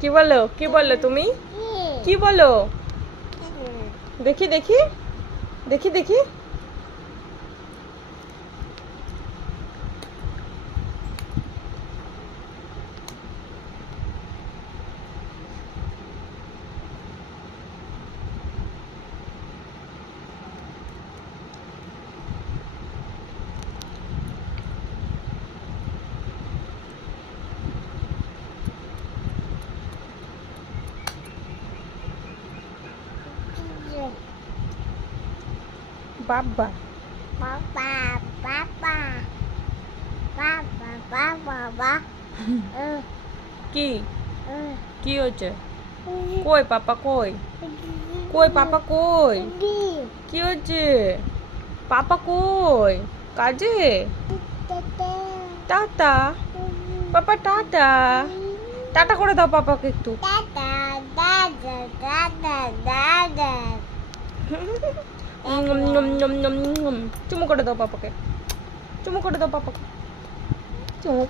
কি বলো তুমি কি বলো? দেখি দেখি দেখি দেখি। বাবা বাবা বাবা বাবা বাবা বাবা কি কি হয়েছে? কই পাপা কই? কই পাপা কই? কি হয়েছে? পাপা কই? কাজে? টাটা পাপা, টাটা টাটা করে দাও পাপাকে একটু। দাদা দাদা দাদা দাদা চুমু করে দাও পাপাকে, চুমু করে দাও পাপাকে, চুমু